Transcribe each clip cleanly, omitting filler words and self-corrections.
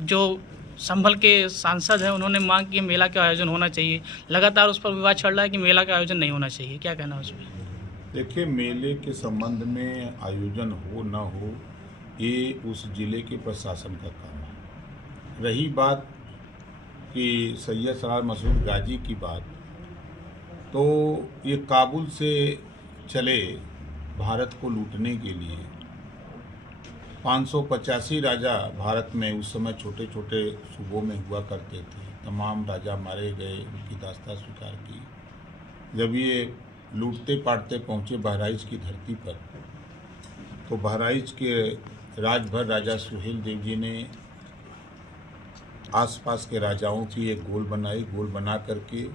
जो संभल के सांसद हैं उन्होंने मांग की मेला का आयोजन होना चाहिए, लगातार उस पर विवाद चल रहा है कि मेला का आयोजन नहीं होना चाहिए, क्या कहना है उसमें? देखिए, मेले के संबंध में आयोजन हो न हो ये उस जिले के प्रशासन का काम है। रही बात कि सैयद सरार मसूद गाजी की बात, तो ये काबुल से चले भारत को लूटने के लिए 585 राजा भारत में उस समय छोटे छोटे सूबों में हुआ करते थे। तमाम राजा मारे गए, उनकी दास्तां स्वीकार की। जब ये लूटते पाटते पहुँचे बहराइच की धरती पर, तो बहराइच के राजभर राजा सुहेल देव जी ने आसपास के राजाओं की एक गोल बनाई। गोल बना करके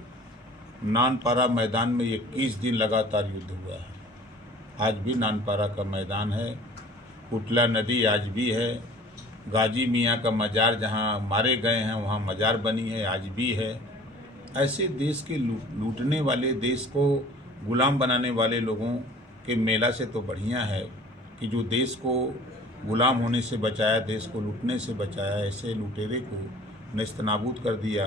नानपारा मैदान में 21 दिन लगातार युद्ध हुआ है। आज भी नानपारा का मैदान है, कुटला नदी आज भी है, गाजी मियाँ का मज़ार जहाँ मारे गए हैं वहाँ मज़ार बनी है, आज भी है। ऐसे देश के लूटने वाले, देश को गुलाम बनाने वाले लोगों के मेला से तो बढ़िया है कि जो देश को गुलाम होने से बचाया, देश को लूटने से बचाया, ऐसे लुटेरे को नेस्तनाबूद कर दिया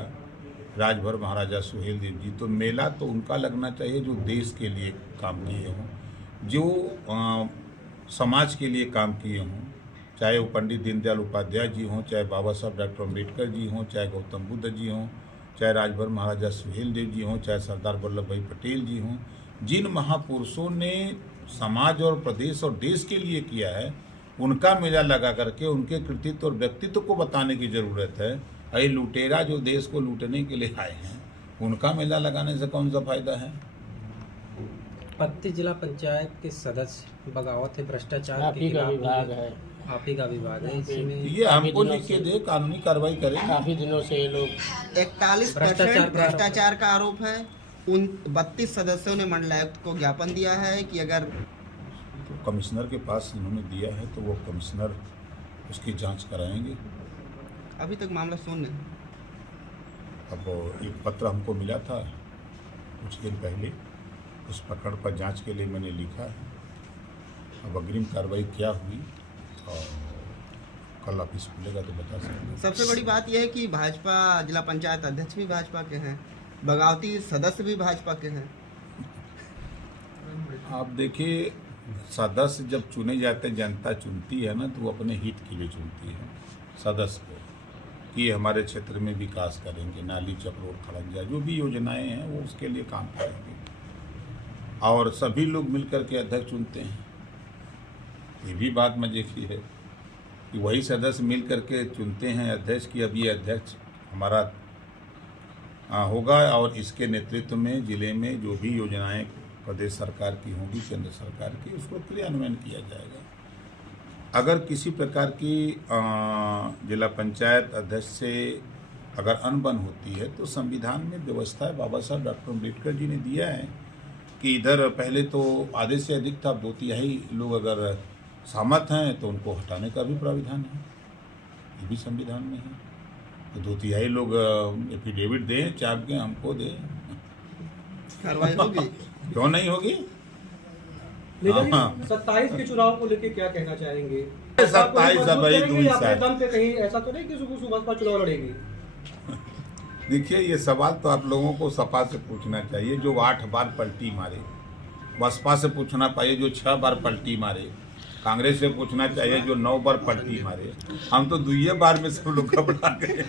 राजभर महाराजा सुहेल देव जी। तो मेला तो उनका लगना चाहिए जो देश के लिए काम किए हों, जो समाज के लिए काम किए हों, चाहे वो पंडित दीनदयाल उपाध्याय जी हों, चाहे बाबा साहब डॉक्टर अम्बेडकर जी हों, चाहे गौतम बुद्ध जी हों, चाहे राजभर महाराजा सुहेल देव जी हों, चाहे सरदार वल्लभ भाई पटेल जी हों। जिन महापुरुषों ने समाज और प्रदेश और देश के लिए किया है, उनका मेला लगा करके उनके कृतित्व और व्यक्तित्व को बताने की ज़रूरत है। ये लुटेरा जो देश को लूटने के लिए आए हैं, उनका मेला लगाने से कौन सा फायदा है? पत्ती जिला पंचायत के सदस्य बगावत है, भ्रष्टाचार आप ही का विभाग है, आप ही का विभाग है, इसमें ये हमको लिख के दे, कानूनी कार्रवाई करें। काफी दिनों से ये लोग 41% भ्रष्टाचार का आरोप है। उन 32 सदस्यों ने मंडलायुक्त को ज्ञापन दिया है कि अगर तो कमिश्नर के पास इन्होंने दिया है तो वो कमिश्नर उसकी जांच कराएंगे। अभी तक मामला शून्य। अब एक पत्र हमको मिला था कुछ दिन पहले, उस प्रकरण पर जांच के लिए मैंने लिखा है। अब अग्रिम कार्रवाई क्या हुई और कल ऑफिस खुलेगा तो बता सकते। सबसे बड़ी बात यह है कि भाजपा जिला पंचायत अध्यक्ष भी भाजपा के हैं, बगावती सदस्य भी भाजपा के हैं। आप देखिए, सदस्य जब चुने जाते हैं, जनता चुनती है ना, तो वो अपने हित के लिए चुनती है सदस्य को कि हमारे क्षेत्र में विकास करेंगे, नाली चक्रोड खड़ंजा जो भी योजनाएं हैं वो उसके लिए काम करेंगे, और सभी लोग मिलकर के अध्यक्ष चुनते हैं। ये भी बात मजे की है कि वही सदस्य मिल करके चुनते हैं अध्यक्ष की अब ये अध्यक्ष हमारा होगा, और इसके नेतृत्व में जिले में जो भी योजनाएं प्रदेश सरकार की होंगी, केंद्र सरकार की, उसको क्रियान्वयन किया जाएगा। अगर किसी प्रकार की जिला पंचायत अध्यक्ष से अगर अनबन होती है तो संविधान में व्यवस्था है, बाबा साहब डॉक्टर अम्बेडकर जी ने दिया है कि इधर पहले तो आधे से अधिक था, 2/3 लोग अगर सहमत हैं तो उनको हटाने का भी प्राविधान है, ये भी संविधान में है। तो 2/3 लोग एफिडेविट दें, चाप के हमको दें, कार्रवाई होगी। क्यों नहीं होगी? लेकिन 27 के चुनाव को लेके क्या कहना चाहेंगे? 27 अब अपने दम पे कहीं ऐसा तो नहीं कि सुबह चुनाव लड़ेगी? देखिए, ये सवाल तो आप लोगों को सपा से पूछना चाहिए जो 8 बार पलटी मारे, बसपा से पूछना चाहिए जो 6 बार पलटी मारे, कांग्रेस से पूछना चाहिए जो 9 बार पलटी मारे। हम तो 2 बार में सब लोग घबरा गए।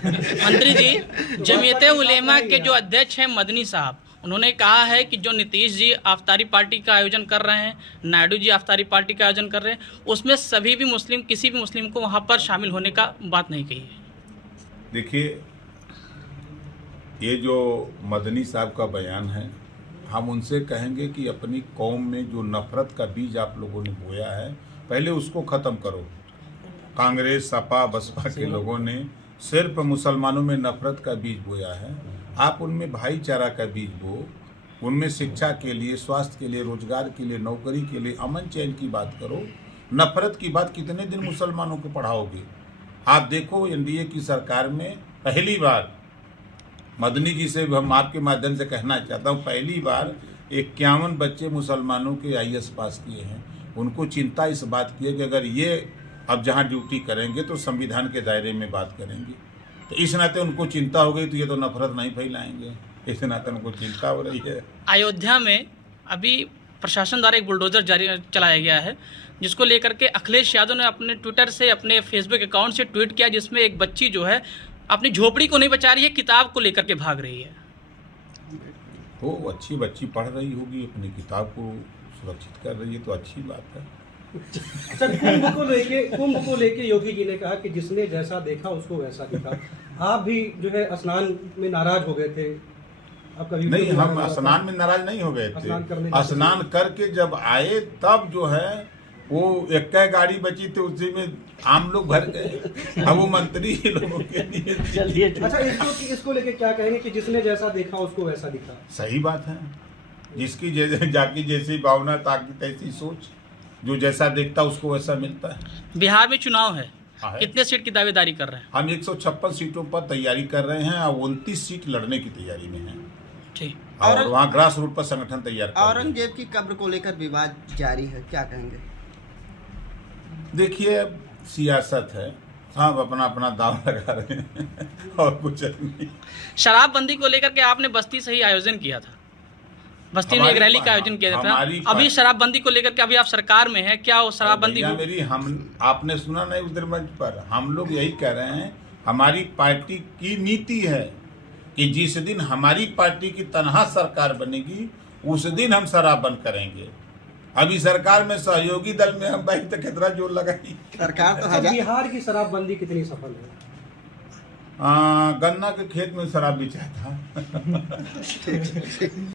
मंत्री जी, जमीयते उलेमा के जो अध्यक्ष हैं मदनी साहब, उन्होंने कहा है कि जो नीतीश जी अफ्तारी पार्टी का आयोजन कर रहे हैं, नायडू जी अफ्तारी पार्टी का आयोजन कर रहे हैं, उसमें सभी भी मुस्लिम, किसी भी मुस्लिम को वहाँ पर शामिल होने का बात नहीं कही है। देखिए, ये जो मदनी साहब का बयान है, हम उनसे कहेंगे कि अपनी कौम में जो नफरत का बीज आप लोगों ने बोया है, पहले उसको ख़त्म करो। कांग्रेस, सपा, बसपा के लोगों ने सिर्फ मुसलमानों में नफरत का बीज बोया है। आप उनमें भाईचारा का बीज बो, उनमें शिक्षा के लिए, स्वास्थ्य के लिए, रोजगार के लिए, नौकरी के लिए, अमन चैन की बात करो। नफरत की बात कितने दिन मुसलमानों को पढ़ाओगे? आप देखो, एनडीए की सरकार में पहली बार, मदनी जी से हम आपके माध्यम से कहना चाहता हूँ, पहली बार 51 बच्चे मुसलमानों के IAS पास किए हैं। उनको चिंता इस बात की है कि अगर ये अब जहाँ ड्यूटी करेंगे तो संविधान के दायरे में बात करेंगे। तो इस नाते उनको चिंता हो गई तो ये तो नफरत नहीं फैलाएंगे, इस नाते उनको चिंता हो रही है। अयोध्या में अभी प्रशासन द्वारा एक बुलडोजर जारी चलाया गया है, जिसको लेकर के अखिलेश यादव ने अपने ट्विटर से, अपने फेसबुक अकाउंट से ट्वीट किया, जिसमें एक बच्ची जो है अपनी झोपड़ी को नहीं बचा रही है, किताब को लेकर के भाग रही है। वो अच्छी बच्ची पढ़ रही होगी, अपनी किताब को सुरक्षित कर रही है, तो अच्छी बात है। सर, कुंभ को लेके योगी जी ने कहा कि जिसने जैसा देखा उसको वैसा दिखा। आप भी जो है स्नान में नाराज हो गए थे। आप कभी नहीं, हम स्नान में नाराज नहीं हो गए थे। स्नान करके जब आए तब जो है वो एक गाड़ी बची थी, उसी में आम लोग भर गए। अब वो मंत्री लोगों के लिए चलिए अच्छा, इसको लेके क्या कहेंगे कि जिसने जैसा देखा उसको वैसा दिखा? सही बात है, जिसकी जाकी जैसी भावना ताकि तैसी सोच, जो जैसा देखता उसको वैसा मिलता है। बिहार में चुनाव है, है। कितने सीट की दावेदारी कर रहे हैं? हम 156 सीटों पर तैयारी कर रहे हैं और 29 सीट लड़ने की तैयारी में हैं। ठीक। और वहाँ ग्रास रूट पर संगठन तैयार कर रहे हैं। औरंगजेब की कब्र को लेकर विवाद जारी है, क्या कहेंगे? देखिए, सियासत है, सब अपना अपना दाव लगा रहे हैं और कुछ नहीं। शराबबंदी को लेकर के आपने बस्ती से ही आयोजन किया था, बस्ती में एक रैली का आयोजन किया था। अभी शराबबंदी को लेकर के अभी आप सरकार में हैं, क्या वो शराबबंदी हो? मेरी आपने सुना नहीं उस दिन मंच पर, हम लोग यही कह रहे हैं, हमारी पार्टी की नीति है कि जिस दिन हमारी पार्टी की तनहा सरकार बनेगी उस दिन हम शराब बंद करेंगे। अभी सरकार में सहयोगी दल में हम भाई तो कितना जोर लगाई। सरकार तो बिहार की शराबबंदी कितनी सफल है? गन्ना के खेत में शराब बेचा था।